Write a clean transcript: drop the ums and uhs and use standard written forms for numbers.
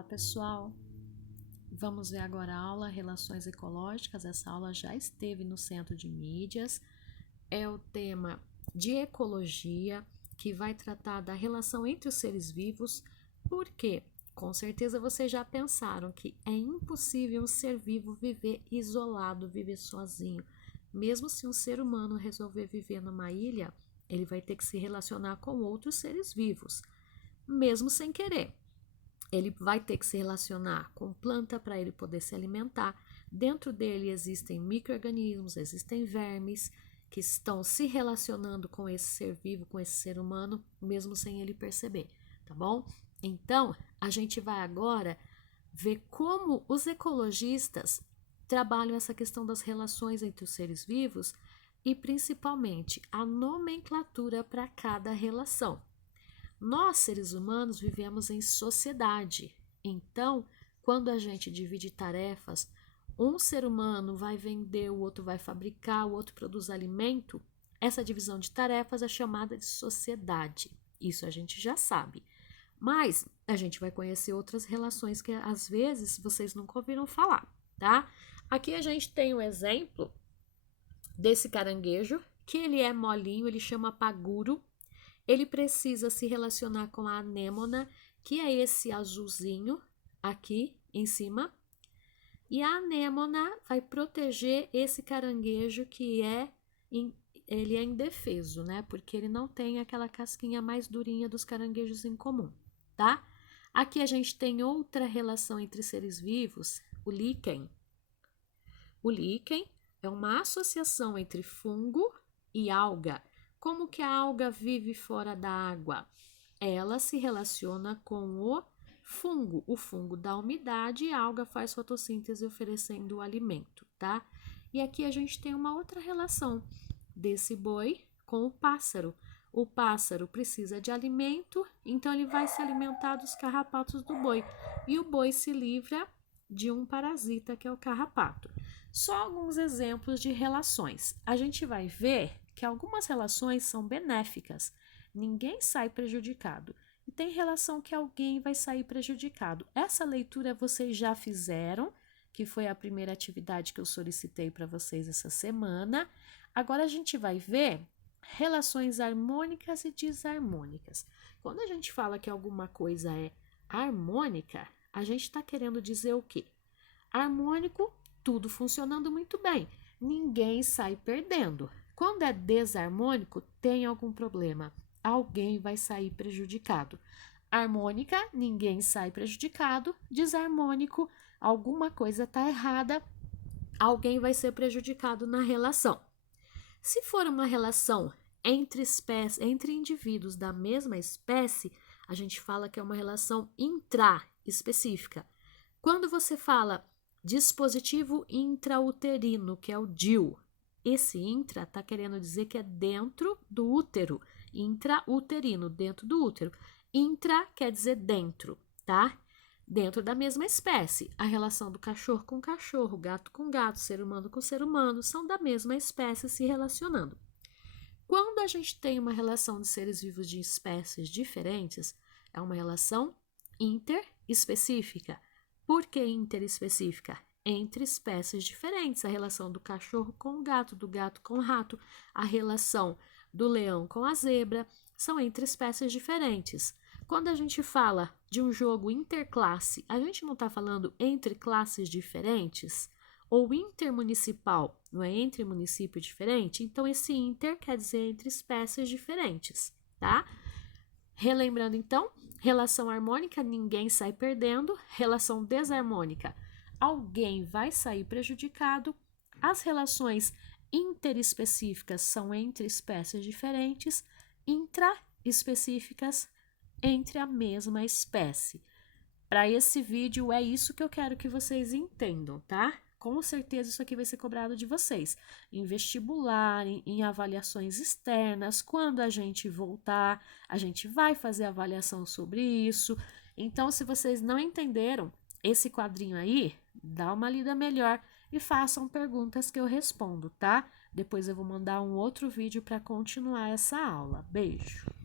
Olá, pessoal! Vamos ver agora a aula Relações Ecológicas. Essa aula já esteve no Centro de Mídias. É o tema de ecologia, que vai tratar da relação entre os seres vivos. Por quê? Com certeza vocês já pensaram que é impossível um ser vivo viver isolado, viver sozinho. Mesmo se um ser humano resolver viver numa ilha, ele vai ter que se relacionar com outros seres vivos, mesmo sem querer. Ele vai ter que se relacionar com planta para ele poder se alimentar. Dentro dele existem micro-organismos, existem vermes que estão se relacionando com esse ser vivo, com esse ser humano, mesmo sem ele perceber, tá bom? Então, a gente vai agora ver como os ecologistas trabalham essa questão das relações entre os seres vivos e, principalmente, a nomenclatura para cada relação. Nós, seres humanos, vivemos em sociedade. Então, quando a gente divide tarefas, um ser humano vai vender, o outro vai fabricar, o outro produz alimento. Essa divisão de tarefas é chamada de sociedade. Isso a gente já sabe. Mas a gente vai conhecer outras relações que às vezes vocês nunca ouviram falar, tá? Aqui a gente tem um exemplo desse caranguejo, que ele é molinho, ele chama paguro. Ele precisa se relacionar com a anêmona, que é esse azulzinho aqui em cima. E a anêmona vai proteger esse caranguejo ele é indefeso, né? Porque ele não tem aquela casquinha mais durinha dos caranguejos em comum, tá? Aqui a gente tem outra relação entre seres vivos, o líquen. O líquen é uma associação entre fungo e alga. Como que a alga vive fora da água? Ela se relaciona com o fungo dá umidade e a alga faz fotossíntese oferecendo o alimento, tá? E aqui a gente tem uma outra relação desse boi com o pássaro. O pássaro precisa de alimento, então ele vai se alimentar dos carrapatos do boi. E o boi se livra de um parasita que é o carrapato. Só alguns exemplos de relações. A gente vai ver que algumas relações são benéficas, ninguém sai prejudicado. E tem relação que alguém vai sair prejudicado. Essa leitura vocês já fizeram, que foi a primeira atividade que eu solicitei para vocês essa semana. Agora a gente vai ver relações harmônicas e desarmônicas. Quando a gente fala que alguma coisa é harmônica, a gente está querendo dizer o quê? Harmônico, tudo funcionando muito bem, ninguém sai perdendo. Quando é desarmônico, tem algum problema, alguém vai sair prejudicado. Harmônica, ninguém sai prejudicado. Desarmônico, alguma coisa está errada, alguém vai ser prejudicado na relação. Se for uma relação entre indivíduos da mesma espécie, a gente fala que é uma relação intraespecífica. Quando você fala dispositivo intrauterino, que é o DIU, esse intra está querendo dizer que é dentro do útero, intrauterino, dentro do útero. Intra quer dizer dentro, tá? Dentro da mesma espécie. A relação do cachorro com cachorro, gato com gato, ser humano com ser humano, são da mesma espécie se relacionando. Quando a gente tem uma relação de seres vivos de espécies diferentes, é uma relação interespecífica. Por que interespecífica? Entre espécies diferentes, a relação do cachorro com o gato, do gato com o rato, a relação do leão com a zebra, são entre espécies diferentes. Quando a gente fala de um jogo interclasse, a gente não está falando entre classes diferentes? Ou intermunicipal, não é entre município diferente? Então, esse inter quer dizer entre espécies diferentes, tá? Relembrando então, relação harmônica, ninguém sai perdendo. Relação desarmônica, alguém vai sair prejudicado. As relações interespecíficas são entre espécies diferentes, intraespecíficas entre a mesma espécie. Para esse vídeo é isso que eu quero que vocês entendam, tá? Com certeza isso aqui vai ser cobrado de vocês, em vestibular, em avaliações externas. Quando a gente voltar, a gente vai fazer avaliação sobre isso. Então, se vocês não entenderam esse quadrinho aí, dá uma lida melhor e façam perguntas que eu respondo, tá? Depois eu vou mandar um outro vídeo para continuar essa aula. Beijo!